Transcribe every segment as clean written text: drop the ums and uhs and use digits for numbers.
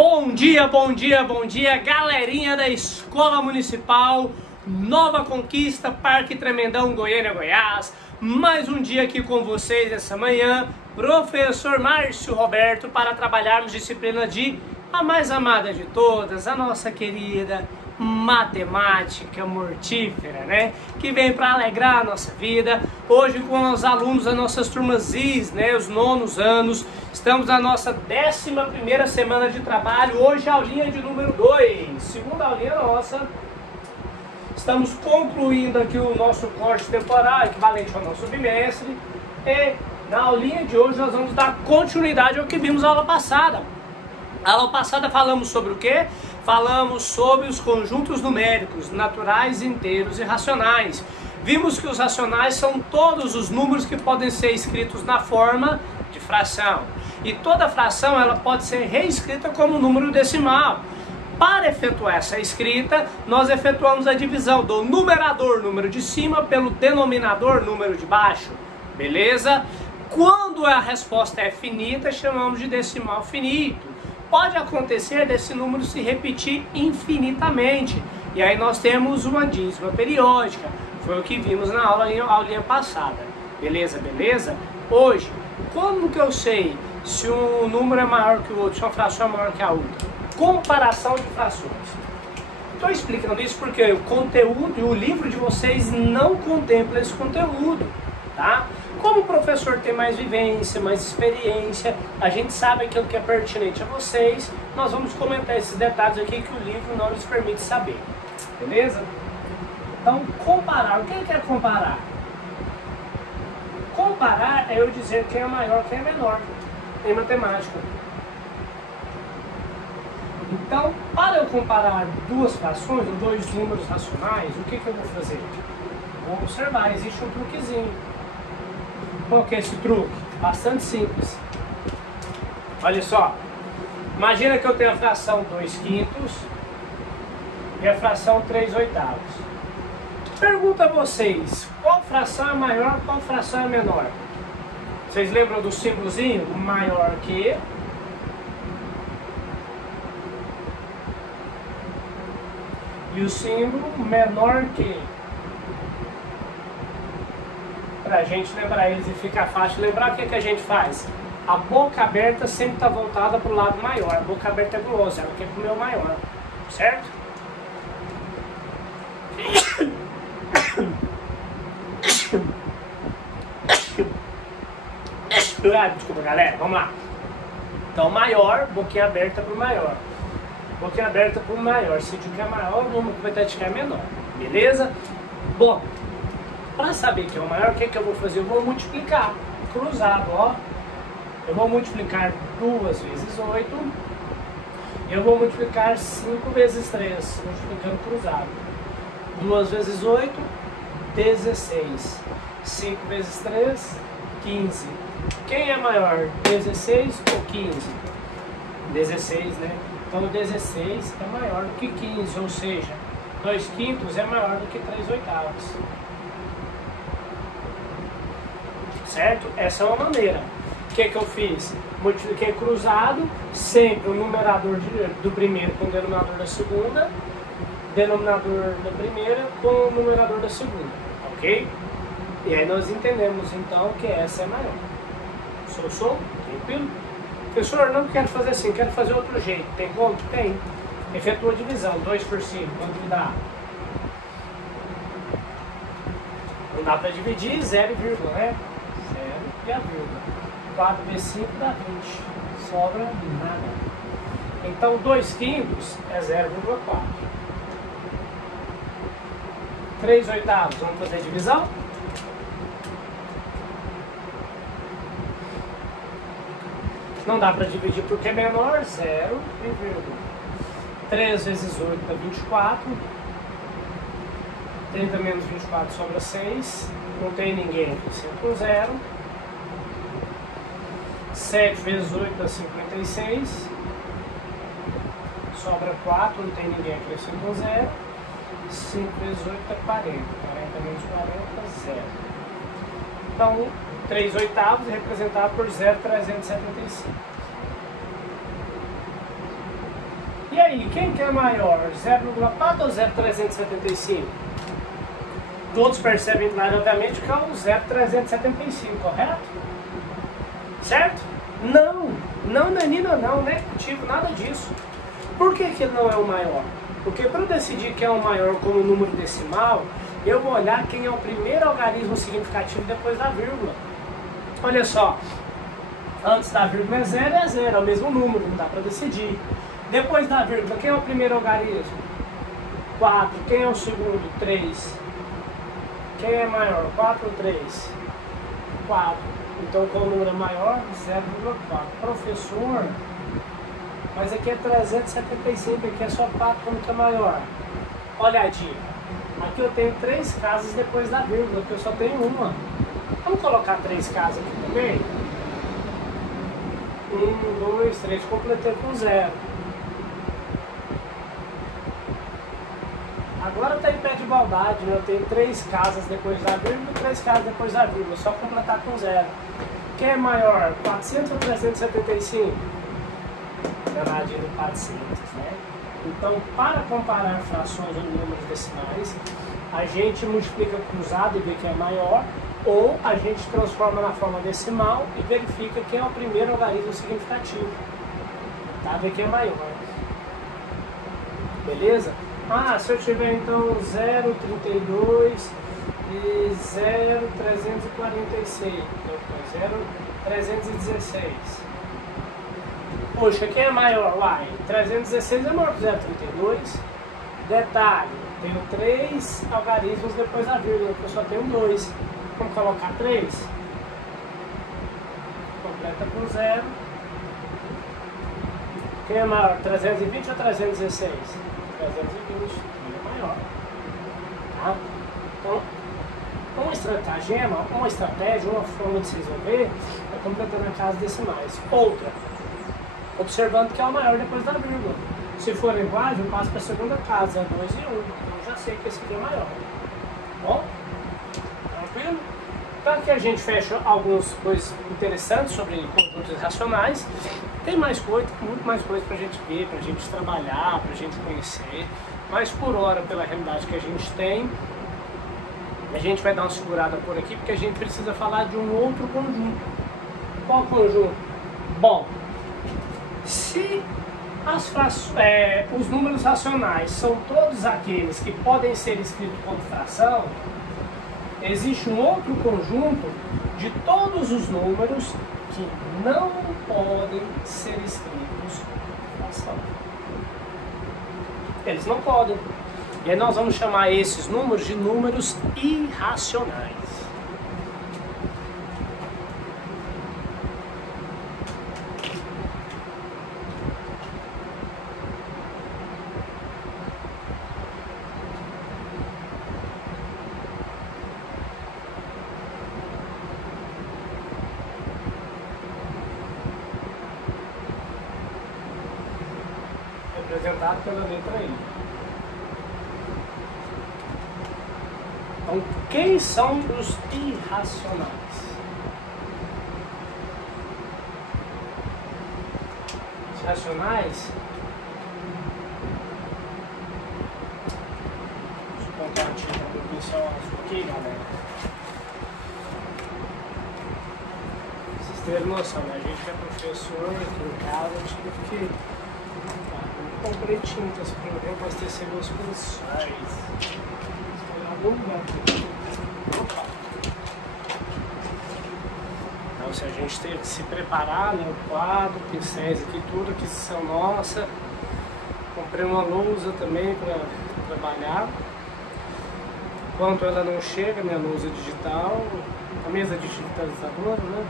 Bom dia, bom dia, bom dia, galerinha da Escola Municipal Nova Conquista, Parque Tremendão, Goiânia, Goiás. Mais um dia aqui com vocês essa manhã, professor Márcio Roberto, para trabalharmos disciplina de a mais amada de todas, a nossa querida matemática mortífera, né? Que vem para alegrar a nossa vida. Hoje com os alunos das nossas turmas IS, né? Os nonos anos. Estamos na nossa 11ª semana de trabalho. Hoje a aulinha de número 2, segunda aulinha nossa. Estamos concluindo aqui o nosso corte temporal, equivalente ao nosso bimestre. E na aulinha de hoje nós vamos dar continuidade ao que vimos na aula passada. Na aula passada falamos sobre o quê? Falamos sobre os conjuntos numéricos, naturais, inteiros e racionais. Vimos que os racionais são todos os números que podem ser escritos na forma de fração. E toda fração ela pode ser reescrita como número decimal. Para efetuar essa escrita, nós efetuamos a divisão do numerador, número de cima, pelo denominador, número de baixo. Beleza? Quando a resposta é finita, chamamos de decimal finito. Pode acontecer desse número se repetir infinitamente. E aí nós temos uma dízima periódica. Foi o que vimos na aulinha passada. Beleza, beleza? Hoje, como que eu sei se um número é maior que o outro, se uma fração é maior que a outra? Comparação de frações. Estou explicando isso porque o conteúdo e o livro de vocês não contempla esse conteúdo, tá? Como o professor tem mais vivência, mais experiência, a gente sabe aquilo que é pertinente a vocês, nós vamos comentar esses detalhes aqui que o livro não nos permite saber, beleza? Então, comparar, o que ele quer comparar? Comparar é eu dizer quem é maior, quem é menor, em matemática. Então, para eu comparar duas frações, dois números racionais, o que eu vou fazer? Vou observar, existe um truquezinho. Qual que é esse truque? Bastante simples. Olha só, imagina que eu tenho a fração 2/5 e a fração 3/8. Pergunto a vocês, qual fração é maior, qual fração é menor? Vocês lembram do símbolozinho? Maior que... E o símbolo menor que... Para a gente lembrar eles e ficar fácil lembrar, o que a gente faz? A boca aberta sempre está voltada para o lado maior. A boca aberta é gulosa, ela quer comer o maior, certo? Desculpa, galera, vamos lá. Então, maior, boquinha aberta para o maior. Boquinha aberta para o maior. Se o que é maior, o número que vai estar de cá é menor. Beleza? Bom, para saber que é o maior, o que eu vou fazer? Eu vou multiplicar, cruzado, ó. Eu vou multiplicar 2 vezes 8. Eu vou multiplicar 5 vezes 3, multiplicando cruzado. 2 vezes 8, 16. 5 vezes 3, 15. Quem é maior, 16 ou 15? 16, né? Então 16 é maior do que 15, ou seja, 2/5 é maior do que 3/8. Certo? Essa é uma maneira. O que eu fiz? Multipliquei cruzado, sempre o numerador do primeiro com o denominador da segunda, denominador da primeira com o numerador da segunda, ok? E aí nós entendemos então que essa é maior. Sou? Tranquilo? Professor, não quero fazer assim, quero fazer outro jeito. Tem como? Tem. Efetua a divisão, 2 por 5, quanto me dá? Não dá para dividir 0, né? 0 e a vírgula. 4 vezes 5 dá 20. Sobra nada. Então 2/5 é 0,4. 3/8, vamos fazer a divisão? Não dá para dividir porque é menor, 0 e vírgula. 3 vezes 8 dá 24. 30 menos 24 sobra 6. Não tem ninguém aqui, sempre um 0. 7 vezes 8 dá 56. Sobra 4, não tem ninguém aqui, sempre um 0. 5 vezes 8 dá 40. 40 menos 40, 0. Então, 3/8 é representado por 0,375. E aí, quem que é maior, 0,4 ou 0,375? Todos percebem claramente que é o 0,375, correto? Certo? Não, não, menina, não, negativo, nada disso. Por que que ele não é o maior? Porque para eu decidir quem é o maior como número decimal, eu vou olhar quem é o primeiro algarismo significativo depois da vírgula. Olha só, antes da vírgula é zero, é o mesmo número, não dá para decidir. Depois da vírgula, quem é o primeiro algarismo? 4. Quem é o segundo? 3. Quem é maior? 4 ou 3? 4. Então qual o número é maior? 0,4. Professor, mas aqui é 375, aqui é só 4, como que é maior? Olha a dica. Aqui eu tenho 3 casas depois da vírgula, aqui eu só tenho uma. Vamos colocar 3 casas aqui também? 1, 2, 3, completei com 0. Agora está em pé de igualdade, né? Eu tenho 3 casas depois da vírgula e 3 casas depois da vírgula, só completar com 0. Quem é maior, 400 ou 375? Danadinho de 400, né? Então, para comparar frações ou números decimais, a gente multiplica cruzado e vê quem é maior, ou a gente transforma na forma decimal e verifica quem é o primeiro algarismo significativo. Tá? Ver quem é maior. Beleza? Ah, se eu tiver então 0,32 e 0,346, 0,316. Poxa, quem é maior? Uai, 316 é maior que 0,32. Detalhe, tenho 3 algarismos depois da vírgula, porque eu só tenho 2. Vamos colocar 3. Completa com 0. Quem é maior, 320 ou 316? 320, é maior. Tá? Então, uma estratagema, uma estratégia, uma forma de se resolver é completando a casa decimais. Outra, observando que é o maior depois da vírgula. Se forem iguais, eu passo para a segunda casa, 2 e 1. Então eu já sei que esse aqui é maior. Bom? Tranquilo? Então aqui a gente fecha algumas coisas interessantes sobre conjuntos racionais. Tem mais coisa, muito mais coisa para a gente ver, para a gente trabalhar, para a gente conhecer. Mas por hora, pela realidade que a gente tem, a gente vai dar uma segurada por aqui, porque a gente precisa falar de um outro conjunto. Qual conjunto? Bom, se os números racionais são todos aqueles que podem ser escritos como fração, existe um outro conjunto de todos os números que não podem ser escritos como fração. Eles não podem. E aí nós vamos chamar esses números de números irracionais. Representado pela letra I. Então, quem são os irracionais? Os racionais, deixa eu contar a tinta do pincel azul aqui, galera. Vocês terem noção, né? A gente é professor aqui em casa, a gente teve que comprei tintas para abastecer meus pincéis. Então, se a gente teve que se preparar, né, o quadro, pincéis aqui, tudo, aquisição nossa. Comprei uma lousa também para trabalhar. Enquanto ela não chega, minha lousa digital, a mesa digitalizadora, né?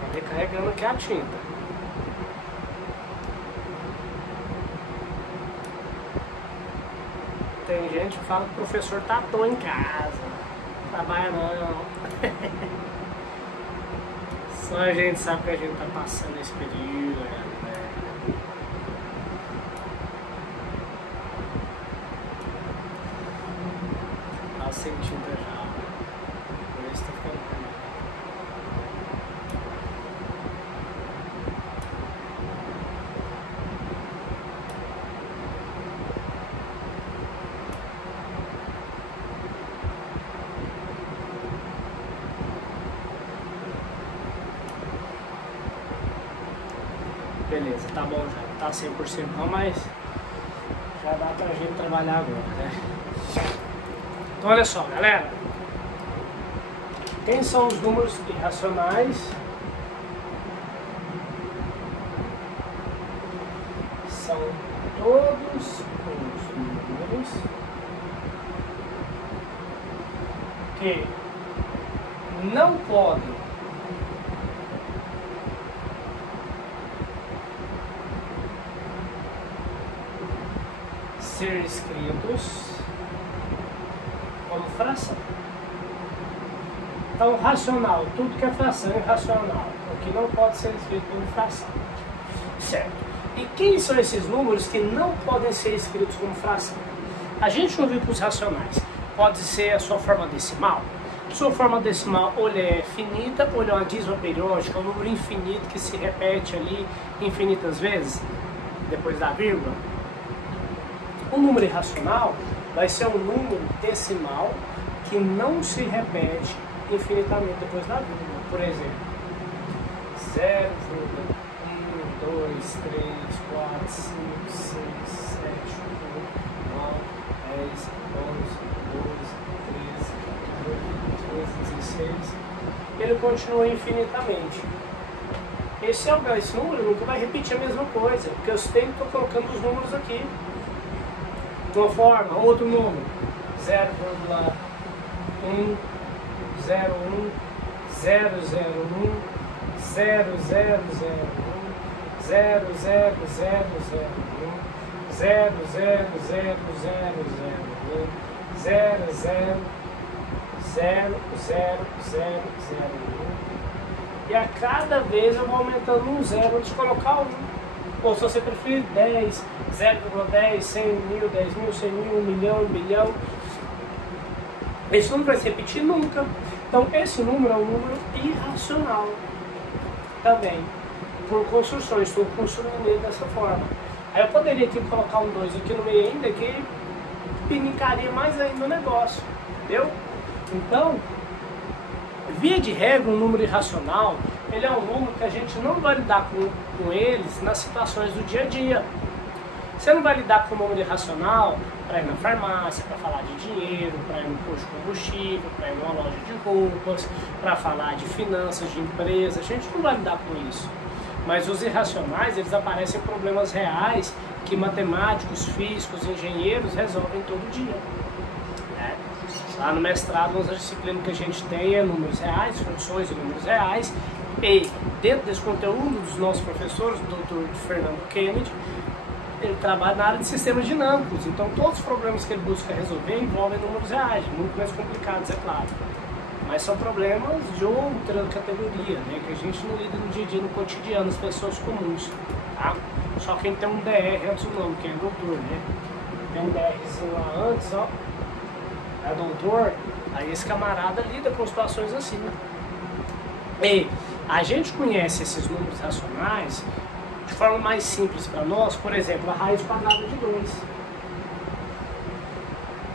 Tá recarregando aqui a tinta. Tem gente que fala que o professor tá à toa em casa, não trabalha não. Só a gente sabe que a gente tá passando esse período, né? Tá sentindo já, por isso tá ficando comigo. Beleza, tá bom já. Não tá 100% não, mas já dá pra gente trabalhar agora, né? Então olha só, galera. Quem são os números irracionais? São todos os números que não podem ser escritos como fração. Então, racional, tudo que é fração é irracional, o que não pode ser escrito como fração. Certo. E quem são esses números que não podem ser escritos como fração? A gente não viu para os racionais. Pode ser a sua forma decimal. Sua forma decimal ou é finita ou é uma dízima periódica, um número infinito que se repete ali infinitas vezes, depois da vírgula. O número irracional vai ser um número decimal que não se repete infinitamente depois da vírgula. Por exemplo, 0,1, 2, 3, 4, 5, 6, 7, 8, 9, 10, 11, 12, 13, 14, 15, 16. Ele continua infinitamente. Esse número nunca vai repetir a mesma coisa, porque eu sempre estou colocando os números aqui. De uma forma, outro número, 0,1, 01, 001, 001, 0001, 00001, 0000001, e a cada vez eu vou aumentando um zero antes de colocar um. Ou se você preferir 10, 0,10, 100 mil, 10 mil, 100 mil, 1 milhão, 1 bilhão. Esse número vai se repetir nunca. Então esse número é um número irracional também. Por construção, estou construindo ele dessa forma. Aí eu poderia aqui colocar um 2 aqui no meio ainda, que pinicaria mais ainda o negócio, entendeu? Então, via de regra, um número irracional, ele é um número que a gente não vai lidar com eles nas situações do dia a dia. Você não vai lidar com um número irracional para ir na farmácia, para falar de dinheiro, para ir no posto de combustível, para ir numa loja de roupas, para falar de finanças, de empresa. A gente não vai lidar com isso. Mas os irracionais, eles aparecem em problemas reais que matemáticos, físicos, engenheiros resolvem todo dia. Né? Lá no mestrado, uma disciplina que a gente tem é números reais, funções e números reais. E dentro desse conteúdo dos nossos professores, o Dr. Fernando Kennedy, ele trabalha na área de sistemas dinâmicos. Então todos os problemas que ele busca resolver envolvem números reais, muito mais complicados, é claro. Mas são problemas de outra categoria, né, que a gente não lida no dia a dia, no cotidiano, as pessoas comuns. Tá? Só quem tem um DR antes do nome, que é doutor, né? Tem um DRzinho lá antes, ó, é doutor, aí esse camarada lida com situações assim. Né? E a gente conhece esses números racionais de forma mais simples para nós, por exemplo, a raiz quadrada de 2.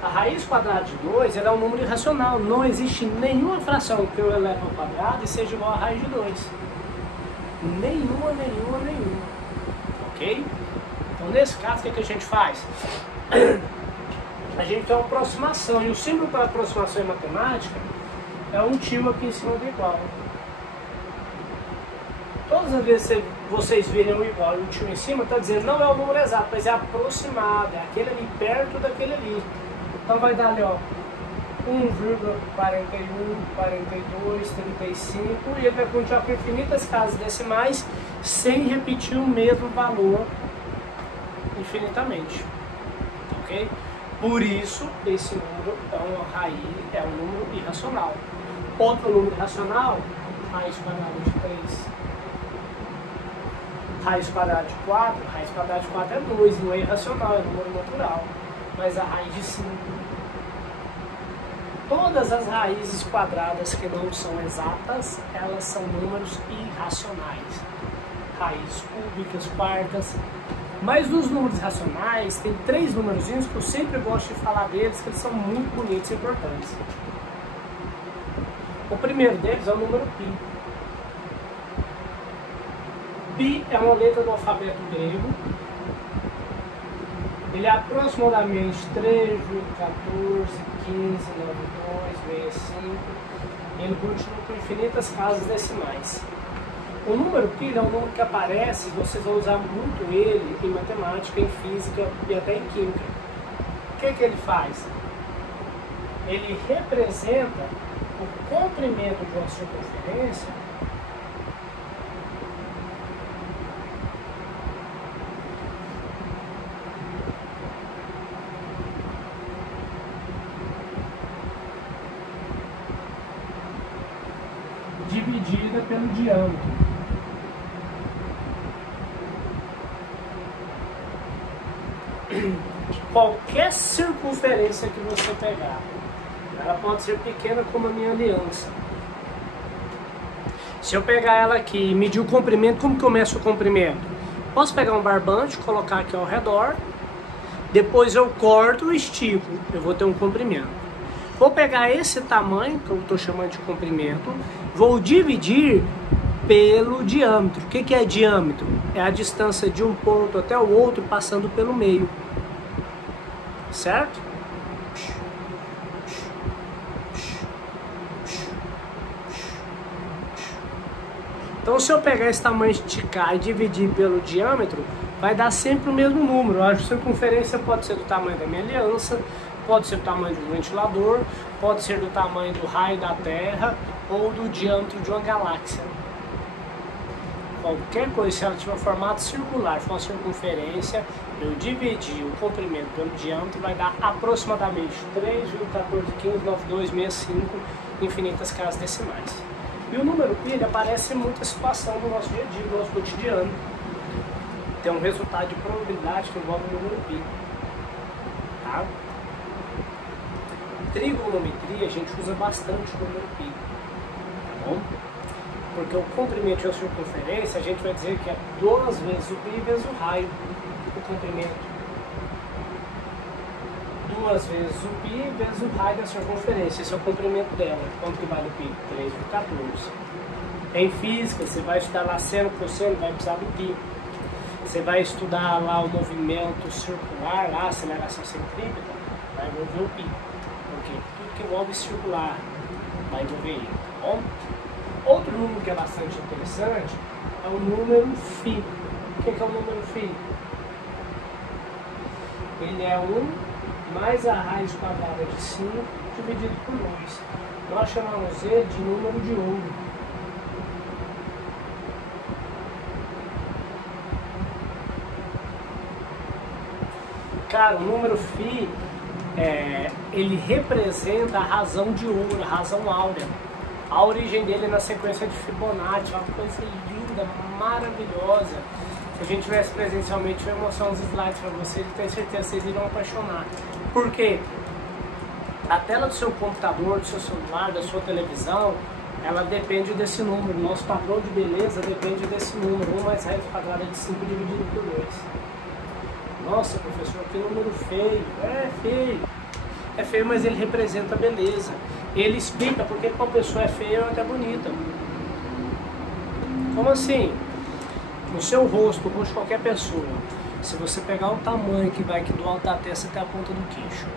A raiz quadrada de 2 ela é um número irracional. Não existe nenhuma fração que eu eleve ao quadrado e seja igual a raiz de 2. Nenhuma. Ok? Então, nesse caso, o que a gente faz? A gente tem uma aproximação. E o símbolo para aproximação em matemática é um tio aqui em cima do igual. Todas as vezes que vocês virem um igual e um tio em cima, está dizendo não é o número exato, mas é aproximado. É aquele ali perto daquele ali. Então vai dar ali, ó, 1,41, 42, 35, e ele vai continuar com infinitas casas decimais sem repetir o mesmo valor infinitamente, ok? Por isso, esse número é uma raiz, é um número irracional. Outro número irracional, raiz quadrada de 3. Raiz quadrada de 4, raiz quadrada de 4 é 2, não é irracional, é número natural. Mas a raiz de 5. Todas as raízes quadradas que não são exatas, elas são números irracionais. Raízes cúbicas, quartas. Mas os números racionais, tem 3 númerozinhos que eu sempre gosto de falar deles, que eles são muito bonitos e importantes. O primeiro deles é o número π. Pi é uma letra do alfabeto grego. Ele é aproximadamente 3, 14, 15, 92, 65. Ele continua com infinitas casas decimais. O número π é um número que aparece, vocês vão usar muito ele em matemática, em física e até em química. O que ele faz? Ele representa o comprimento de uma circunferência dividida pelo diâmetro. Qualquer circunferência que você pegar, ela pode ser pequena como a minha aliança. Se eu pegar ela aqui e medir o comprimento, como que eu meço o comprimento? Posso pegar um barbante, colocar aqui ao redor, depois eu corto e estico, eu vou ter um comprimento. Vou pegar esse tamanho, que eu estou chamando de comprimento, vou dividir pelo diâmetro. O que é diâmetro? É a distância de um ponto até o outro passando pelo meio. Certo? Então, se eu pegar esse tamanho, esticar e dividir pelo diâmetro, vai dar sempre o mesmo número. A circunferência pode ser do tamanho da minha aliança, pode ser do tamanho do ventilador, pode ser do tamanho do raio da Terra ou do diâmetro de uma galáxia. Qualquer coisa, se ela tiver um formato circular, for uma circunferência, eu dividi o comprimento pelo diâmetro, vai dar aproximadamente 3,14159265 infinitas casas decimais. E o número π aparece em muita situação no nosso dia a dia, no nosso cotidiano. Tem um resultado de probabilidade que envolve o número π. Tá? Trigonometria a gente usa bastante o número π. Tá bom? Porque o comprimento e a circunferência, a gente vai dizer que é 2 vezes o π vezes o raio, o comprimento. 2 vezes o π vezes o raio da circunferência. Esse é o comprimento dela. Quanto que vale o π? 3,14. Em física, você vai estudar lá seno, cosseno, vai precisar do π. Você vai estudar lá o movimento circular, lá, a aceleração centrípeta, vai envolver o π. Porque tudo que envolve circular vai envolver ele, tá bom? Outro número que é bastante interessante é o número φ. O que é o número φ? Ele é 1 mais a raiz quadrada de 5 dividido por 2. Nós chamamos ele de número de ouro. Cara, o número φ, ele representa a razão de ouro, a razão áurea. A origem dele é na sequência de Fibonacci, uma coisa linda, maravilhosa. Se a gente tivesse presencialmente, eu vou mostrar uns slides para vocês e tenho certeza que vocês irão apaixonar. Por quê? A tela do seu computador, do seu celular, da sua televisão, ela depende desse número. Nosso padrão de beleza depende desse número. 1 mais raiz quadrada de 5 dividido por 2. Nossa, professor, que número feio. É feio. É feio, mas ele representa a beleza. Ele explica porque uma pessoa é feia ou até bonita. Como assim? No seu rosto, o rosto de qualquer pessoa, se você pegar o tamanho que vai aqui do alto da testa até a ponta do queixo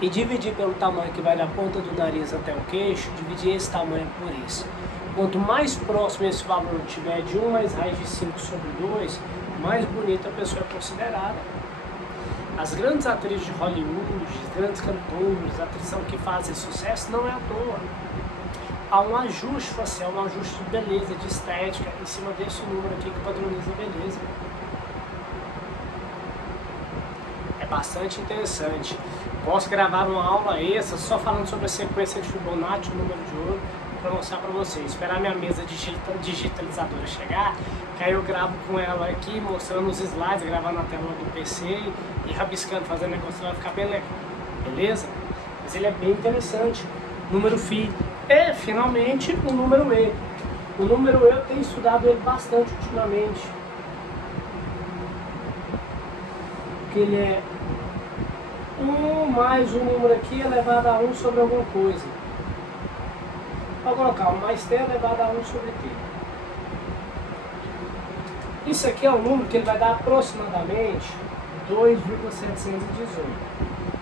e dividir pelo tamanho que vai da ponta do nariz até o queixo, dividir esse tamanho por esse. Quanto mais próximo esse valor tiver de 1 mais raiz de 5 sobre 2, mais bonita a pessoa é considerada. As grandes atrizes de Hollywood, os grandes cantores, a atriz que fazem sucesso não é à toa. Há um ajuste facial, um ajuste de beleza, de estética, em cima desse número aqui que padroniza a beleza. É bastante interessante. Posso gravar uma aula extra só falando sobre a sequência de Fibonacci, o número de ouro, para mostrar para vocês. Esperar minha mesa digitalizadora chegar, que aí eu gravo com ela aqui, mostrando os slides, gravando na tela do PC e rabiscando, fazendo negócio, vai ficar bem legal. Beleza? Mas ele é bem interessante. Número φ. E, finalmente, o número E. O número E eu tenho estudado ele bastante ultimamente. Porque ele é 1 mais um número aqui elevado a 1 sobre alguma coisa. Vou colocar 1 mais t elevado a 1 sobre t. Isso aqui é um número que ele vai dar aproximadamente 2,718.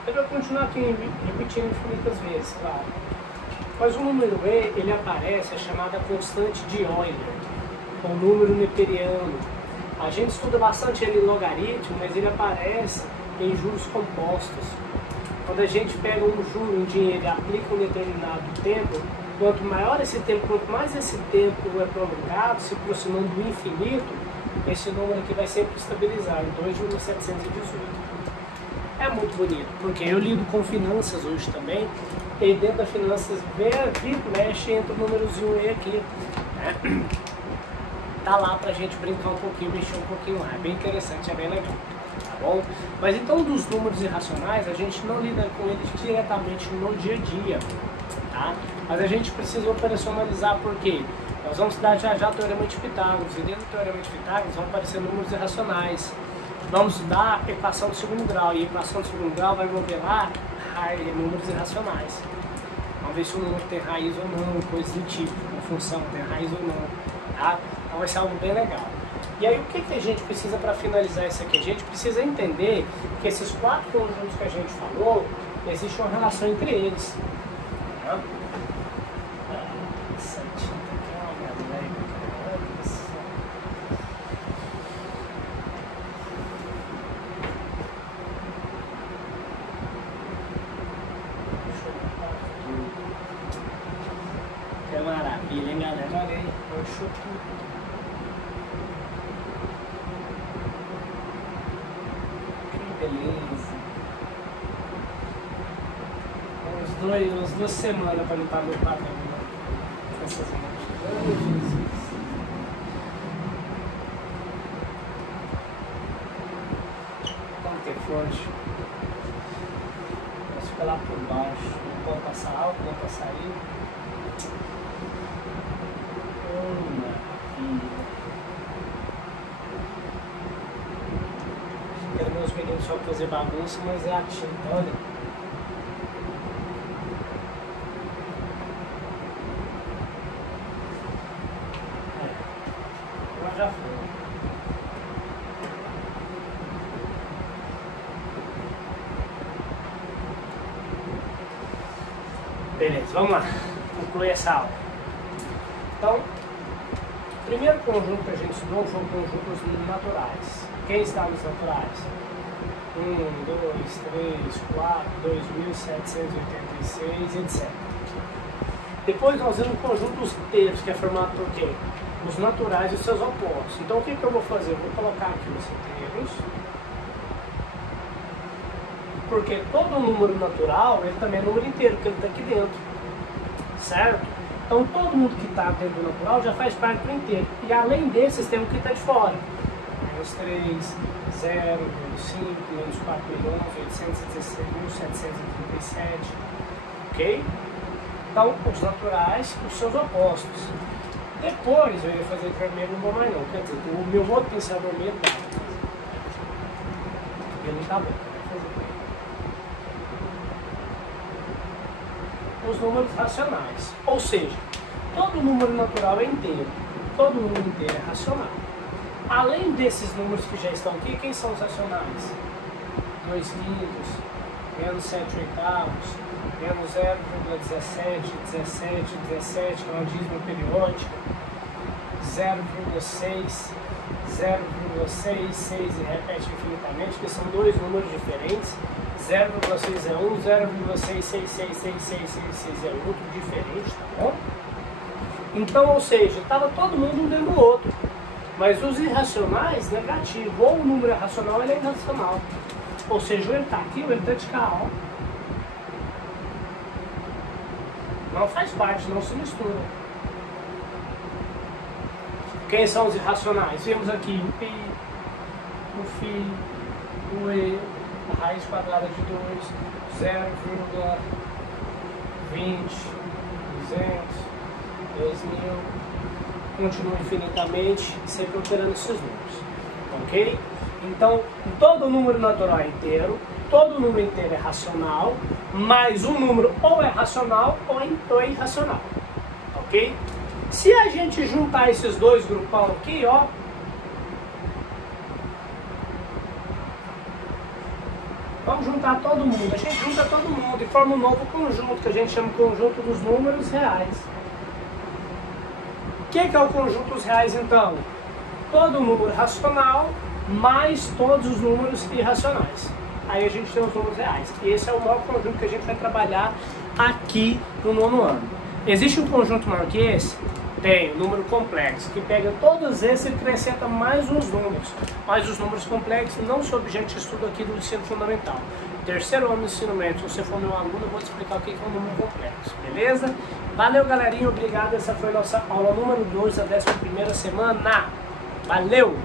Ele vai continuar aqui repetindo infinitas vezes, claro. Mas o número E, ele aparece, é chamada constante de Euler, ou número neperiano. A gente estuda bastante ele em logaritmo, mas ele aparece em juros compostos. Quando a gente pega um juro, um dinheiro e aplica um determinado tempo, quanto maior esse tempo, quanto mais esse tempo é prolongado, se aproximando do infinito, esse número aqui vai sempre estabilizar em 2,718. É muito bonito, porque eu lido com finanças hoje também, e dentro das finanças mexe entre o númerozinho E aqui, né? Tá lá pra gente brincar um pouquinho, mexer um pouquinho lá, é bem interessante, é bem legal, tá bom? Mas então dos números irracionais, a gente não lida com eles diretamente no dia a dia, tá? Mas a gente precisa operacionalizar, porque nós vamos estudar já o Teorema de Pitágoras, e dentro do Teorema de Pitágoras vão aparecer números irracionais. Vamos estudar equação do segundo grau, e a equação do segundo grau vai envolver lá números irracionais. Vamos ver se o número tem raiz ou não, coisa do tipo, uma função tem raiz ou não, tá? Então vai ser algo bem legal. E aí o que a gente precisa para finalizar isso aqui? A gente precisa entender que esses 4 conjuntos que a gente falou, existe uma relação entre eles. Tá? Que maravilha, hein, galera? Olha aí, poxa, que beleza. Umas 2 semanas para limpar meu papel, né? Essas imagens. Ai, Jesus. Como que é forte? Mas fica lá por baixo. Não pode passar alto, não pode sair. Quero meus meninos só fazer bagunça, mas é a tinta, olha. Agora já foi. Beleza, vamos lá. Concluir essa aula. Então, o primeiro conjunto que a gente estudou foi conjuntos naturais. Quem está nos naturais? 1, 2, 3, 4, 2.786, etc. Depois nós vemos o conjunto dos inteiros, que é formado por quê? Os naturais e seus opostos. Então o que eu vou fazer? Eu vou colocar aqui os inteiros. Porque todo número natural, ele também é número inteiro, porque ele está aqui dentro. Certo? Então todo mundo que está dentro do natural já faz parte do inteiro. E além desses tem um que está de fora. Menos 3, 0, menos 5, menos 4 milhões, 816, 1.737. Ok? Então os naturais, os seus opostos. Depois eu ia fazer vermelho, não vou mais não. Quer dizer, o meu outro pincel vermelho dá. Ele não está bom. Os números racionais, ou seja, todo número natural é inteiro, todo número inteiro é racional. Além desses números que já estão aqui, quem são os racionais? 2 quintos, menos 7 oitavos, menos 0,17, 17, 17, que é uma dízima periódica, 0,6, 0,6, 6 e repete infinitamente, que são 2 números diferentes. 0,6 é um, 0,6666666 é outro, diferente, tá bom? Então, ou seja, estava todo mundo um dentro do outro. Mas os irracionais, negativo. Ou o número é racional, ele é irracional. Ou seja, ou ele está aqui, ou ele está de cá, ó. Não faz parte, não se mistura. Quem são os irracionais? Vemos aqui o π, o φ, o e, a raiz quadrada de 2, 0,20, 200, 2000, continua infinitamente, sempre operando esses números, ok? Então, todo número natural é inteiro, todo número inteiro é racional, mas um número ou é racional ou é irracional, ok? Se a gente juntar esses dois grupão aqui, ó, Vamos juntar todo mundo. A gente junta todo mundo e forma um novo conjunto, que a gente chama de conjunto dos números reais. O que é o conjunto dos reais, então? Todo número racional mais todos os números irracionais. Aí a gente tem os números reais. E esse é o maior conjunto que a gente vai trabalhar aqui no nono ano. Existe um conjunto maior que esse? Tem, o número complexo, que pega todos esses e acrescenta mais uns números. Mas os números complexos não são objeto de estudo aqui do ensino fundamental. Terceiro ano do ensino médio, se você for meu aluno, eu vou te explicar o que é um número complexo, beleza? Valeu, galerinha, obrigado. Essa foi a nossa aula número 2 da 11ª semana. Valeu!